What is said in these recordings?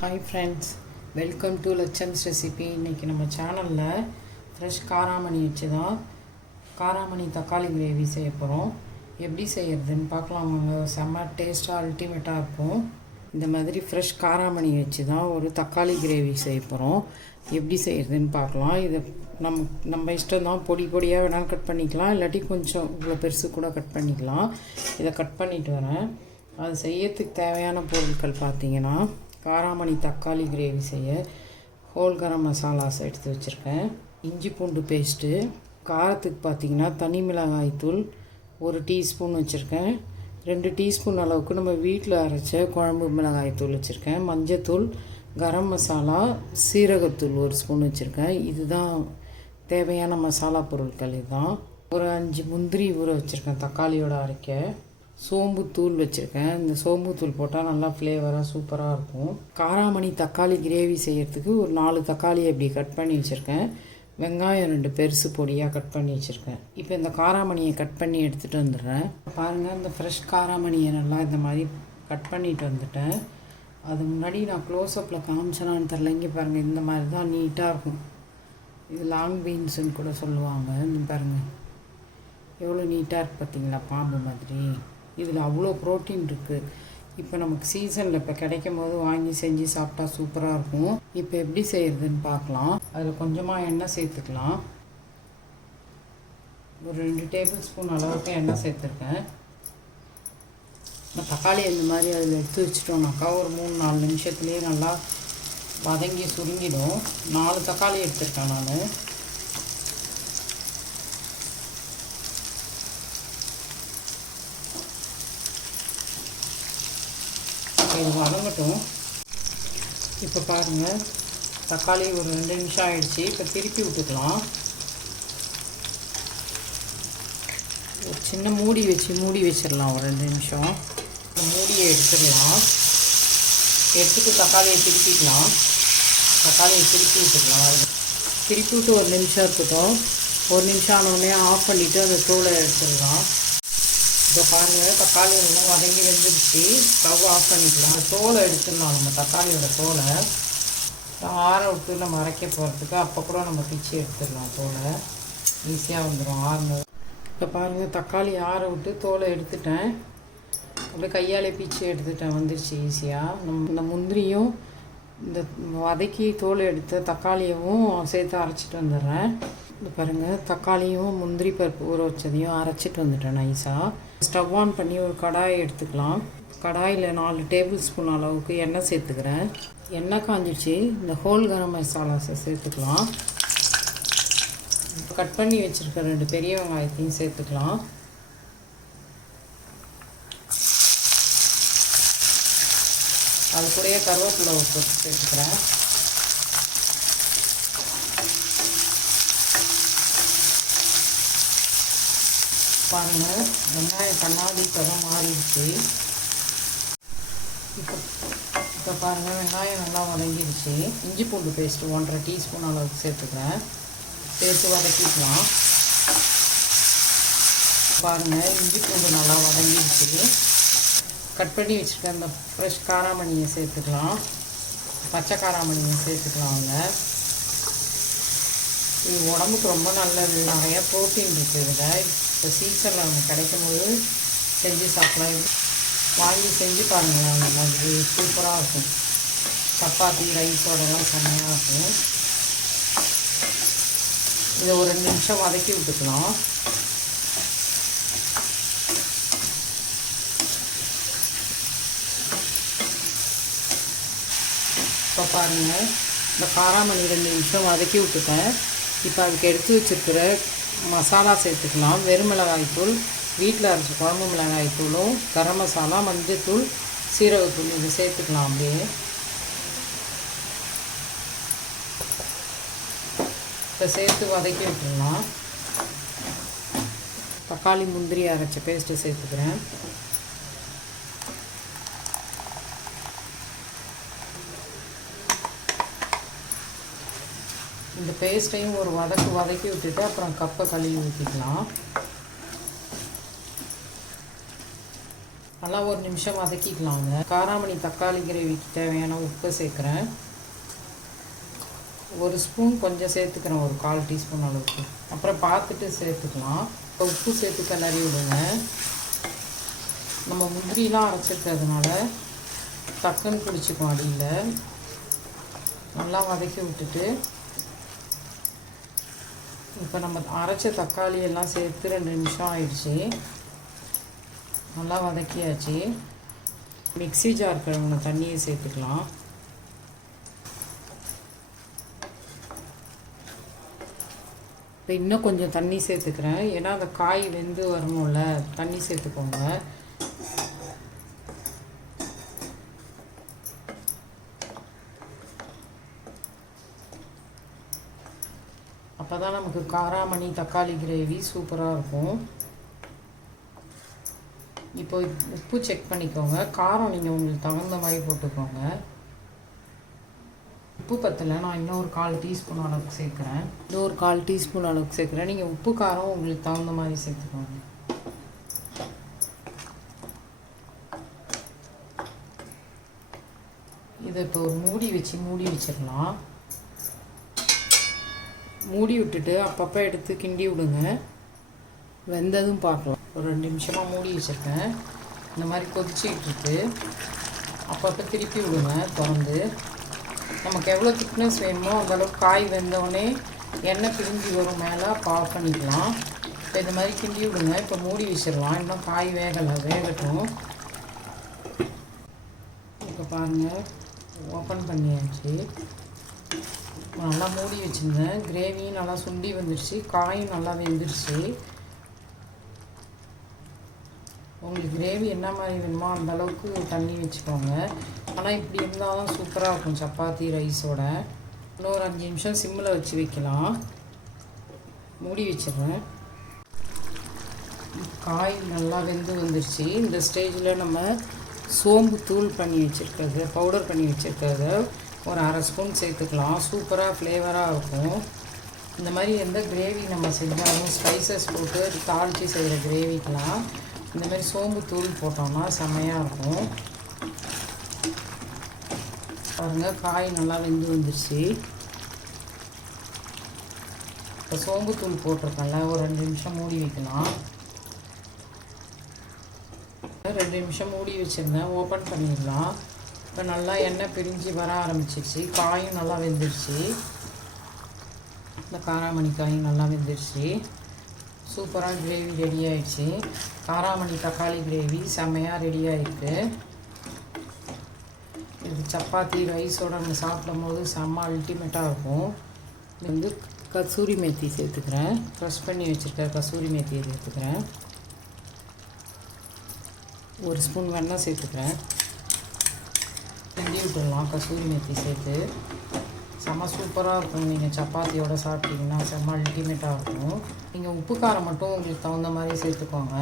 Hi friends, welcome to Lakshams recipe. இன்றைக்கி நம்ம சேனலில் ஃப்ரெஷ் காராமணி வச்சு தான் காராமணி தக்காளி கிரேவி செய்ய போகிறோம். எப்படி செய்யறதுன்னு பார்க்கலாம் வாங்க. செம்ம டேஸ்ட்டாக அல்டிமேட்டாக இருக்கும். இந்த மாதிரி ஃப்ரெஷ் காராமணி வச்சு தான் ஒரு தக்காளி கிரேவி செய்ய போகிறோம். எப்படி செய்கிறதுன்னு பார்க்கலாம். இதை நம்ம இஷ்டம் தான். பொடி பொடியாக வேணாலும் கட் பண்ணிக்கலாம், இல்லாட்டி கொஞ்சம் இவ்வளோ பெருசு கூட கட் பண்ணிக்கலாம். இதை கட் பண்ணிட்டு வரேன். அது செய்யறதுக்கு தேவையான பொருட்கள் பார்த்தீங்கன்னா, காராமணி தக்காளி கிரேவி செய்ய ஹோல் கரம் மசாலாஸ் எடுத்து வச்சுருக்கேன். இஞ்சி பூண்டு பேஸ்ட்டு, காரத்துக்கு பார்த்திங்கன்னா தனி மிளகாய் தூள் 1 டீஸ்பூன் வச்சுருக்கேன். 2 டீஸ்பூன் அளவுக்கு நம்ம வீட்டில் அரைச்ச குழம்பு மிளகாய் தூள் வச்சுருக்கேன். மஞ்சத்தூள், கரம் மசாலா, சீரகத்தூள் 1 ஸ்பூன் வச்சுருக்கேன். இதுதான் தேவையான மசாலா பொருட்கள். இதுதான். ஒரு 5 முந்திரி ஊற வச்சுருக்கேன் தக்காளியோட அரைக்க. சோம்புத்தூள் வச்சுருக்கேன். இந்த சோம்புத்தூள் போட்டால் நல்லா ஃப்ளேவராக சூப்பராக இருக்கும். காராமணி தக்காளி கிரேவி செய்கிறதுக்கு ஒரு 4 தக்காளியை இப்படி கட் பண்ணி வச்சுருக்கேன். வெங்காயம் 2 பெருசு பொடியாக கட் பண்ணி வச்சுருக்கேன். இப்போ இந்த காராமணியை கட் பண்ணி எடுத்துகிட்டு வந்துடுறேன். பாருங்கள், இந்த ஃப்ரெஷ் காராமணியை நல்லா இந்த மாதிரி கட் பண்ணிட்டு வந்துட்டேன். அது முன்னாடி நான் க்ளோஸ்அப்பில் காமிச்சனான்னு தெரில. இங்கே பாருங்கள், இந்த மாதிரி தான் நீட்டாக இருக்கும். இது லாங் பீன்ஸுன்னு கூட சொல்லுவாங்க. இந்த பாருங்கள் எவ்வளோ நீட்டாக இருக்குது பார்த்தீங்களா, பாம்பு மாதிரி. இதில் அவ்வளோ ப்ரோட்டீன் இருக்குது. இப்போ நமக்கு சீசனில் இப்போ கிடைக்கும் போது வாங்கி செஞ்சு சாப்பிட்டா சூப்பராக இருக்கும். இப்போ எப்படி செய்கிறதுன்னு பார்க்கலாம். அதில் கொஞ்சமாக எண்ணெய் சேர்த்துக்கலாம். ஒரு 2 டேபிள் ஸ்பூன் அளவுக்கு எண்ணெய் சேர்த்துருக்கேன். தக்காளி இந்த மாதிரி அதில் எடுத்து வச்சிட்டோம்னாக்கா ஒரு 3-4 நிமிஷத்துலேயே நல்லா வதங்கி சுருங்கிடும். 4 தக்காளி எடுத்துருக்கேன் நான். இது வதங்கட்டும். இப்போ பாருங்கள், தக்காளி ஒரு 2 நிமிஷம் ஆகிடுச்சி. இப்போ திருப்பி விட்டுக்கலாம். ஒரு சின்ன மூடி வச்சிடலாம். ஒரு 2 நிமிஷம் மூடியை எடுத்துடலாம். எடுத்துட்டு தக்காளியை திருப்பிக்கலாம். தக்காளியை திருப்பி விட்டுக்கலாம். திருப்பி விட்டு 1 நிமிஷம் இருக்கட்டும். 1 நிமிஷம் ஆனோடனே ஆஃப் பண்ணிவிட்டு அந்த தோலை எடுத்துடலாம். இப்போ பாருங்கள், தக்காளி எல்லாம் வதங்கி வெந்துருச்சு. ஸ்டவ் ஆஃப் பண்ணிக்கலாம். அந்த தோலை எடுத்துடலாம். நம்ம தக்காளியோட தோலை ஆற விட்டு நம்ம அரைக்க போகிறதுக்கு அப்போ கூட நம்ம பிச்சு எடுத்துடலாம். தோலை ஈஸியாக வந்துடும் ஆறுனது. இப்போ பாருங்கள், தக்காளி ஆற விட்டு தோலை எடுத்துட்டேன். அப்படியே கையாலே பிச்சு எடுத்துட்டேன். வந்துருச்சு ஈஸியாக. இந்த முந்திரியும் இந்த வதக்கி தோலை எடுத்த தக்காளியவும் சேர்த்து அரைச்சிட்டு வந்துடுறேன். இது பாருங்கள், தக்காளியும் முந்திரி பருப்பு ஊற வச்சதையும் அரைச்சிட்டு வந்துட்டேன் நைஸாக. ஸ்டவ் ஆன் பண்ணி ஒரு கடாயை எடுத்துக்கலாம். கடாயில் 4 டேபிள் ஸ்பூன் அளவுக்கு எண்ணெய் சேர்த்துக்கிறேன். எண்ணெய் காஞ்சிடுச்சு. இந்த ஹோல் கரம் மசாலாஸை சேர்த்துக்கலாம். கட் பண்ணி வச்சுருக்க 2 பெரிய வெங்காயத்தையும் சேர்த்துக்கலாம். அது கூடயே கருவேப்பிலை போட்டு சேர்த்துக்கிறேன். பாருங்கள், வெங்காயம் கண்ணாடி பதம் மாறிடுச்சு. இப்போ பாருங்கள், வெங்காயம் நல்லா வதங்கிடுச்சு. இஞ்சி பூண்டு பேஸ்ட்டு 1.5 டீஸ்பூன் அளவுக்கு சேர்த்துக்கிறேன். சேர்த்து வதக்கிக்கலாம். பாருங்கள், இஞ்சி பூண்டு நல்லா வதங்கிடுச்சு. கட் பண்ணி வச்சுருக்க அந்த ஃப்ரெஷ் காராமணியை சேர்த்துக்கலாம். பச்சை காராமணியை சேர்த்துக்கலாங்க. இது உடம்புக்கு ரொம்ப நல்லது. நிறையா ப்ரோட்டீன் இருக்குது இதில். இப்போ சீசனில் அவங்க கிடைக்கும்போது செஞ்சு சாப்பிடலாம். வாங்கி செஞ்சு பாருங்கள். அந்த மாதிரி சூப்பராக இருக்கும். சப்பாத்தி ரைஸோடலாம் செம்மையாக இருக்கும். இதை ஒரு 2 நிமிஷம் வதக்கி விட்டுக்கலாம். இப்போ பாருங்கள், இந்த காராமணி 2 நிமிஷம் வதக்கி விட்டுட்டேன். இப்போ அதுக்கு எடுத்து வச்சுருக்கிற மசாலா சேர்த்துக்கலாம். வெறும் மிளகாய்த்தூள், வீட்டில் அரைச்ச குழம்பு மிளகாய்த்தூளும், கரம் மசாலா, மஞ்சத்தூள், சீரகத்தூள் இதை சேர்த்துக்கலாம். அப்படியே இப்போ சேர்த்து வதக்கி விட்டுடலாம். தக்காளி முந்திரி அரைச்ச பேஸ்ட்டு சேர்த்துக்கிறேன். இந்த பேஸ்ட்டையும் ஒரு வதக்கி விட்டுட்டு அப்புறம் கப்பை கழுவி ஊற்றிக்கலாம். நல்லா ஒரு நிமிஷம் வதக்கிக்கலாங்க. காராமணி தக்காளி கிரேவிக்கு தேவையான உப்பு சேர்க்குறேன். ஒரு ஸ்பூன் கொஞ்சம் சேர்த்துக்கிறேன், ஒரு 1/4 டீஸ்பூன் அளவுக்கு. அப்புறம் பார்த்துட்டு சேர்த்துக்கலாம். இப்போ உப்பு சேர்த்து கிளறி விடுங்க. நம்ம முந்திரிலாம் அரைச்சிருக்கிறதுனால டக்குன்னு பிடிச்சிக்கும் அடியில். நல்லா வதக்கி விட்டுட்டு இப்போ நம்ம அரைச்ச தக்காளி எல்லாம் சேர்த்து 2 நிமிஷம் ஆயிடுச்சு. நல்லா வதக்கியாச்சு. மிக்ஸி ஜார் கழுவுன தண்ணியை சேர்த்துக்கலாம். இப்போ இன்னும் கொஞ்சம் தண்ணி சேர்த்துக்கிறேன், ஏன்னா அந்த காய் வெந்து வரணும்ல, தண்ணி சேர்த்துக்கோங்க. அப்போ தான் நமக்கு காராமணி தக்காளி கிரேவி சூப்பராக இருக்கும். இப்போ உப்பு செக் பண்ணிக்கோங்க. காரம் நீங்கள் உங்களுக்கு தகுந்த மாதிரி போட்டுக்கோங்க. உப்பு பத்தலை, நான் இன்னும் ஒரு 1/4 டீஸ்பூன் அளவுக்கு சேர்க்குறேன். இன்னும் ஒரு 1/4 டீஸ்பூன் அளவுக்கு சேர்க்குறேன். நீங்கள் உப்பு காரம் உங்களுக்கு தகுந்த மாதிரி சேர்த்துக்கோங்க. இதை இப்போ ஒரு மூடி வச்சிடலாம். மூடி விட்டுட்டு அப்பப்போ எடுத்து கிண்டி விடுங்க. வெந்ததும் பார்க்கலாம். ஒரு 2 நிமிஷமாக மூடி வச்சுருக்கேன். இந்த மாதிரி கொதிச்சிக்கிட்டு இருக்கு. அப்பப்போ திருப்பி விடுங்க திறந்து. நமக்கு எவ்வளோ திக்னஸ் வேணுமோ அந்தளவுக்கு காய் வெந்தோடனே எண்ணெய் பிரிஞ்சு வரும் மேலே ஆஃப் பண்ணிக்கலாம். இப்போ இந்த மாதிரி கிண்டி விடுங்க. இப்போ மூடி வச்சிடலாம். இன்னும் காய் வேகட்டும். இப்போ பாருங்கள், ஓப்பன் பண்ணியாச்சு. நல்லா மூடி வச்சுருந்தேன். கிரேவியும் நல்லா சுண்டி வந்துடுச்சு, காயும் நல்லா வெந்துடுச்சு. உங்களுக்கு கிரேவி என்ன மாதிரி வேணுமோ அந்த அளவுக்கு தண்ணி வச்சுக்கோங்க. ஆனால் இப்படி இருந்தால் தான் சூப்பராக இருக்கும் சப்பாத்தி ரைஸோட. இன்னொரு 5 நிமிஷம் சிம்மில் வச்சு வைக்கலாம். மூடி வச்சிடுறேன். காய் நல்லா வெந்து வந்துடுச்சு. இந்த ஸ்டேஜில் நம்ம சோம்பு தூள் பண்ணி வச்சுருக்கிறது, பவுடர் பண்ணி வச்சுருக்கிறது ஒரு 1/2 ஸ்பூன் சேர்த்துக்கலாம். சூப்பராக ஃப்ளேவராக இருக்கும். இந்த மாதிரி எந்த கிரேவி நம்ம செஞ்சாலும் ஸ்பைசஸ் போட்டு தாளித்து செய்கிற கிரேவிக்கெலாம் இந்த மாதிரி சோம்பு தூள் போட்டோம்னா செம்மையாக இருக்கும். பாருங்கள், காய் நல்லா வெந்து வந்துடுச்சு. இப்போ சோம்பு தூள் போட்டிருக்கேன்ல, ஒரு 2 நிமிஷம் மூடி வைக்கலாம். 2 நிமிஷம் மூடி வச்சுருந்தேன். ஓப்பன் பண்ணிடலாம். இப்போ நல்லா எண்ணெய் பிரிஞ்சு வர ஆரம்பிச்சிருச்சு. காயும் நல்லா வெந்துடுச்சு. இந்த காராமணி காயும் நல்லா வெந்துடுச்சு. சூப்பராக கிரேவி ரெடி ஆகிடுச்சு. காராமணி தக்காளி கிரேவி செம்மையாக ரெடி ஆகிருக்கு. இது சப்பாத்தி ரைஸோடு நம்ம சாப்பிடும் போது செம்ம அல்டிமேட்டாக இருக்கும். இது வந்து கசூரி மேத்தி சேர்த்துக்கிறேன். க்ரஷ் பண்ணி வச்சுருக்க கசூரி மேத்தியை சேர்த்துக்கிறேன். 1 ஸ்பூன் வெண்ணெய் சேர்த்துக்கிறேன். கிண்டி விட்டுடலாம். கசூரி மேத்தி சேர்த்து செம்ம சூப்பராக இருக்கும். நீங்கள் சப்பாத்தியோடு சாப்பிட்டீங்கன்னா செம்ம அல்டிமேட்டாக இருக்கும். நீங்கள் உப்பு காரம் மட்டும் உங்களுக்கு தகுந்த மாதிரி சேர்த்துக்கோங்க.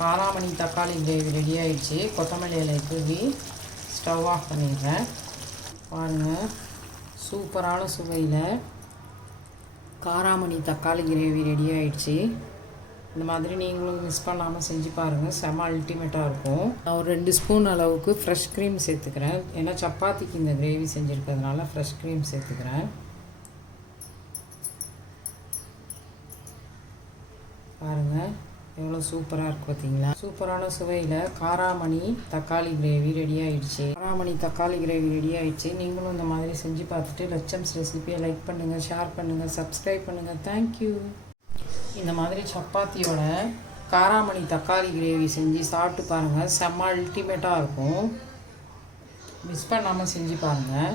காராமணி தக்காளி கிரேவி ரெடி ஆகிடுச்சு. கொத்தமல்லி இலை தூவி ஸ்டவ் ஆஃப் பண்ணிடுறேன். பாருங்கள், சூப்பரான சுவையில் காராமணி தக்காளி கிரேவி ரெடி ஆகிடுச்சு. இந்த மாதிரி நீங்களும் மிஸ் பண்ணாமல் செஞ்சு பாருங்கள், செம்ம அல்டிமேட்டாக இருக்கும். நான் ஒரு 2 ஸ்பூன் அளவுக்கு ஃப்ரெஷ் க்ரீம் சேர்த்துக்கிறேன். ஏன்னா சப்பாத்திக்கு இந்த கிரேவி செஞ்சுருக்கிறதுனால ஃப்ரெஷ் க்ரீம் சேர்த்துக்கிறேன். பாருங்கள் எவ்வளோ சூப்பராக இருக்குது பார்த்தீங்களா. சூப்பரான சுவையில் காராமணி தக்காளி கிரேவி ரெடி ஆகிடுச்சு. காராமணி தக்காளி கிரேவி ரெடி ஆகிடுச்சு. நீங்களும் இந்த மாதிரி செஞ்சு பார்த்துட்டு லட்சம்ஸ் ரெசிபியை லைக் பண்ணுங்கள், ஷேர் பண்ணுங்கள், சப்ஸ்கிரைப் பண்ணுங்கள். தேங்க்யூ. இந்த மாதிரி சப்பாத்தியோட காராமணி தக்காளி கிரேவி செஞ்சு சாப்பிட்டு பாருங்கள், செம்ம அல்டிமேட்டாக இருக்கும். மிஸ் பண்ணாமல் செஞ்சு பாருங்கள்.